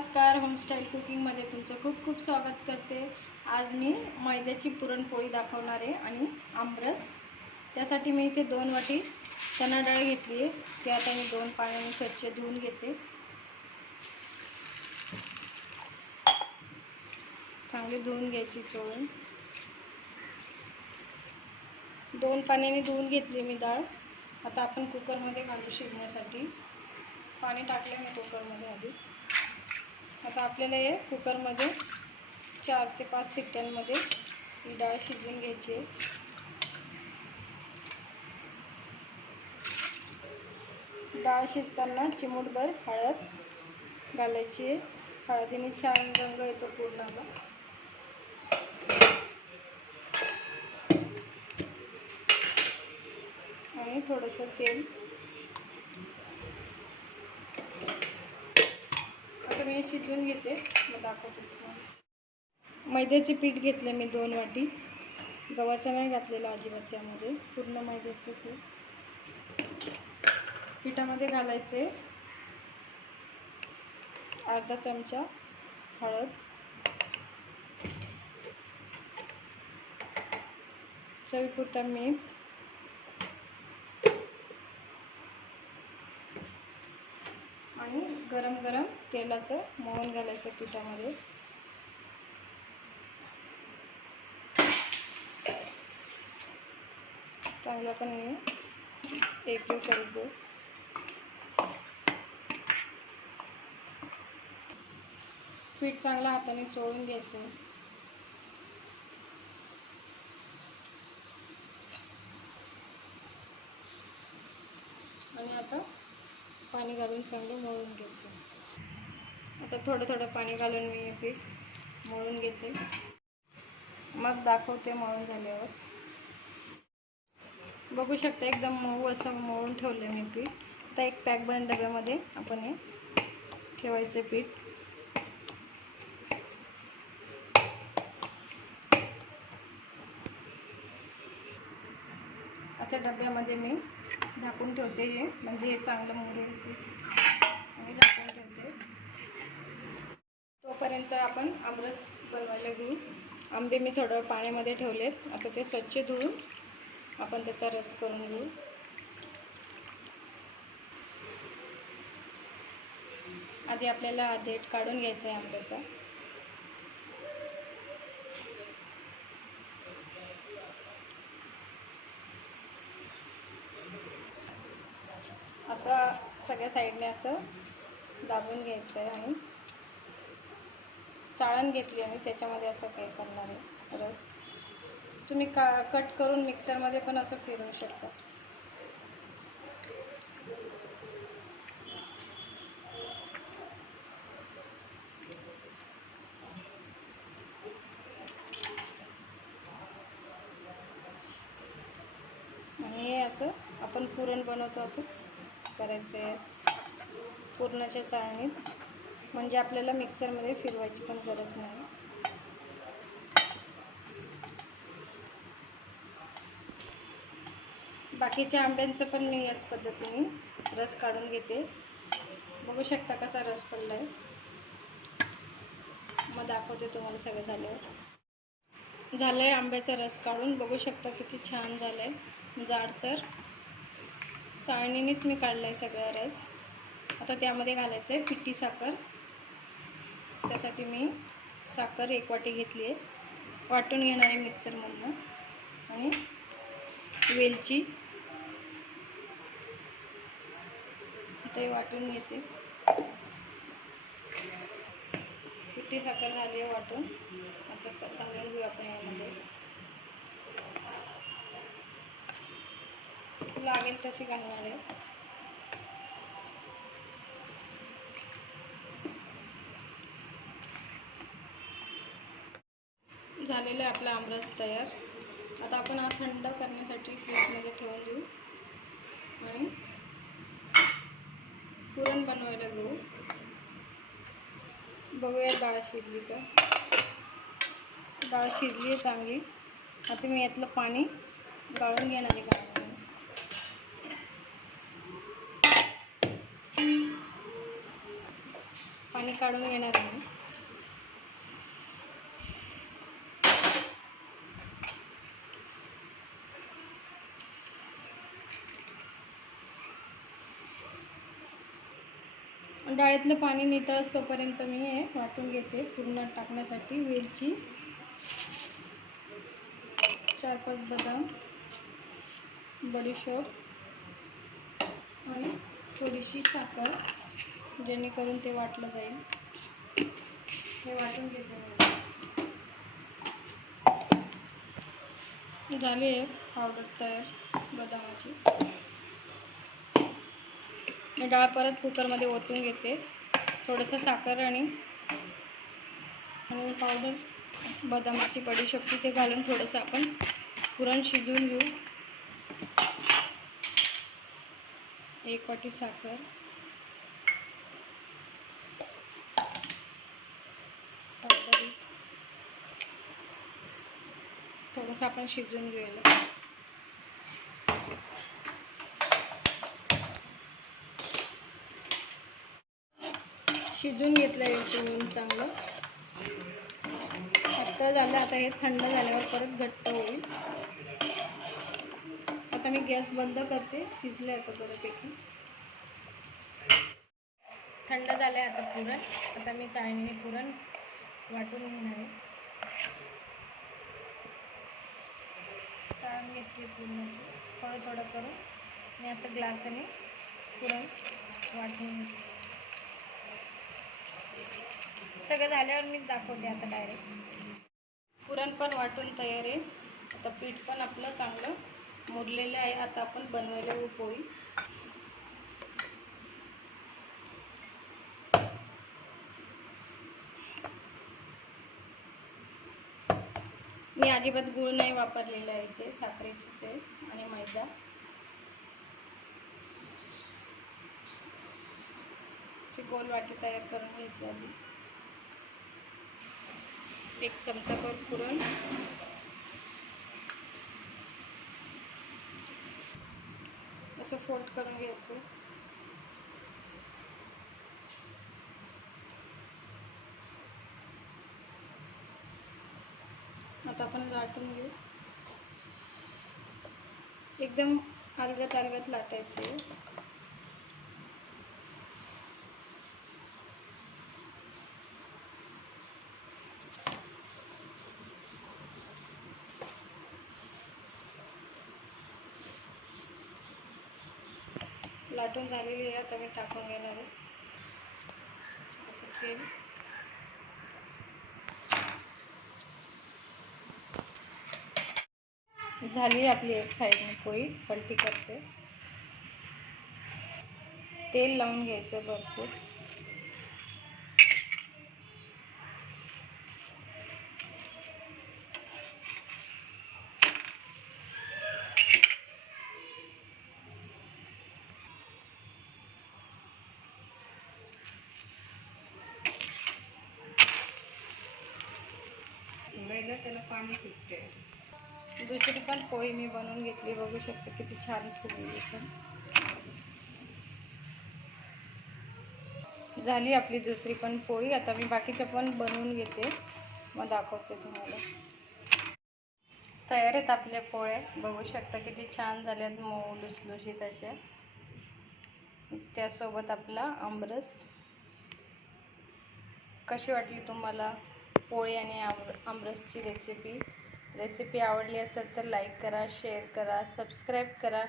नमस्कार होमस्टाईल कुकिंगमध्ये तुमचं खूप खूप स्वागत करते. आज मी मैद्याची पुरणपोळी दाखवणार आहे आणि आमरस. त्यासाठी मी इथे दोन वाटी चणा डाळ घेतली आहे. ती आता मी दोन पाण्याने स्वच्छ धुवून घेते. चांगली धुवून घ्यायची चोळून दोन पाण्याने धुवून घेतली मी डाळ. आता आपण कुकरमध्ये घालू शिजण्यासाठी. पाणी टाकलं मी कुकरमध्ये आधीच. आता आपल्याला हे कुकरमध्ये चार ते पाच शिट्ट्यांमध्ये ही डाळ शिजवून घ्यायची आहे. डाळ शिजताना चिमूटभर हळद घालायची आहे. हळदीने छान रंग येतो पूर्णाला. आणि थोडंसं तेल आता मी शिजून शिजवून घेते. मग दाखवते तुम्हाला. मैद्याचे पीठ घेतलं मी दोन वाटी. गव्हाचं नाही घातलेलं अजिबात त्यामध्ये. पूर्ण मैद्याचंच आहे. पिठामध्ये घालायचे अर्धा चमचा हळद. चवीपुरता मीठ. आणि गरम गरम तेलाचं मोहन घालायचं पिठामध्ये. चांगलं पण हे एकजीव करत देऊ. पीठ चांगलं हाताने चोळून घ्यायचं आहे आणि आता पाणी घालून चांगलं मळून घ्यायचं. आता थोडं थोडं पाणी घालून मी हे पीठ मळून घेते. मग दाखवते मळून झाल्यावर. बघू शकता एकदम मऊ असं मळून ठेवलं मी पीठ. आता एक पॅक बन डब्यामध्ये आपण हे ठेवायचं पीठ. असं डब्यामध्ये मी झाकून ठेवते हे. म्हणजे हे चांगलं मुरेल आणि झाकून ठेवते. तोपर्यंत आपण आमरस बनवायला घेऊ. आंबे मी थोडं पाण्यामध्ये ठेवलेत. आता ते स्वच्छ धुवून आपण त्याचा रस करून घेऊ. आधी आपल्याला देठ काढून घ्यायचा आहे आंब्याचा. असं सगळ्या साईडने असं दाबून घ्यायचं आहे आणि चाळण घेतली आणि त्याच्यामध्ये असं काही करणार आहे. रस. तुम्ही का कट करून मिक्सरमध्ये पण असं फिरवू शकता. आणि हे असं आपण पुरण बनवतो असं. करायचे आहे चाळणीत. म्हणजे आपल्याला मिक्सरमध्ये फिरवायची पण गरज नाही. बाकीच्या आंब्यांचं पण मी याच पद्धतीने रस काढून घेते. बघू शकता कसा रस पडला आहे मग दाखवते तुम्हाला सगळं झाल्यावर. झालं आहे आंब्याचा रस काढून. बघू शकता किती छान झालं आहे जाडसर. चाळणीनेच मी काढला आहे सगळा रस. आता त्यामध्ये घालायचं आहे पिठी साखर. त्यासाठी मी साखर एक वाटी घेतली आहे. वाटून घेणार आहे मिक्सरमधनं आणि वेलची. ते वाटून घेते. पिठी साखर झाली आहे वाटून. आता घालून घेऊ आपण यामध्ये. लागेल तशी घालणार आहे. झालेलं आहे आपला आमरस तयार. आता आपण हा थंड करण्यासाठी फ्रीजमध्ये ठेवून देऊ. आणि पुरण बनवायला घेऊ. बघूया डाळ शिजली का? डाळ शिजली आहे चांगली. आता मी यातलं पाणी गाळून घेणार आहे. गाळून काढून घेणार आहे मी. डाळीतलं पाणी नितळस तोपर्यंत मी हे वाटून घेते पूर्ण टाकण्यासाठी वेलची. चार पाच बदाम बडीशोप आणि थोडीशी साखर. जेणेकरून ते वाटलं जाईल. हे वाटून घेते झाली आहे पावडर तयार बदामाची. डाळ परत कुकरमध्ये ओतून घेते. थोडंसं साखर आणि पावडर बदामाची बडीशोप ते घालून थोडंसं आपण पुरण शिजवून घेऊ. एक वाटी साखर पावडर थोडंसं आपण शिजून घेऊया. शिजून घेतलं आहे चांगलं. आता झालं आता हे थंड झाल्यावर परत घट्ट होईल. आता मी गॅस बंद करते शिजले आता बऱ्यापैकी थंड झालं आहे आता पुरण. आता मी चाळणीने पुरण वाटून घेणार आहे. चाळून घेतली पुरणाची. थोडं थोडं करून मी असं ग्लासाने पुरण वाटून सगळं झाल्यावर मी दाखवते आता डायरेक्ट पुरण पण वाटून तयार आहे. आता पीठ पण आपलं चांगलं मुरलेलं आहे. आता आपण बनवायला पोळी. मी अजिबात गूळ नाही वापरलेला आहे इथे साखरेचीच आहे आणि मैदा. अशी गोल वाटी तयार करून घ्यायची आधी. एक चमचा भर पुरण. असं फोल्ड करून घ्यायचं. आता आपण लाटून घेऊ. एकदम अलगत अलगत लाटायची. लाटून झालेली आहे आता मी टाकून घेणार आहे. असं तेल. झाली आपली एक साईडने पोळी पलटी करते. तेल लावून घ्यायचं भरपूर. त्याला पाणी सुटते दुसरी पण पोळी मी बनवून घेतली. बघू शकते किती छान फुगली पण. झाली आपली दुसरी पण पोळी. आता मी बाकीच्या पण बनवून घेते. मग दाखवते तुम्हाला. तयार आहेत आपल्या पोळ्या. बघू शकता किती छान झाल्यात मऊ लुसलुशीत अशा. त्यासोबत आपला आमरस. कशी वाटली तुम्हाला पोळी आणि आमर आमरसची रेसिपी रेसिपी आवडली असेल तर लाईक करा शेअर करा सबस्क्राईब करा.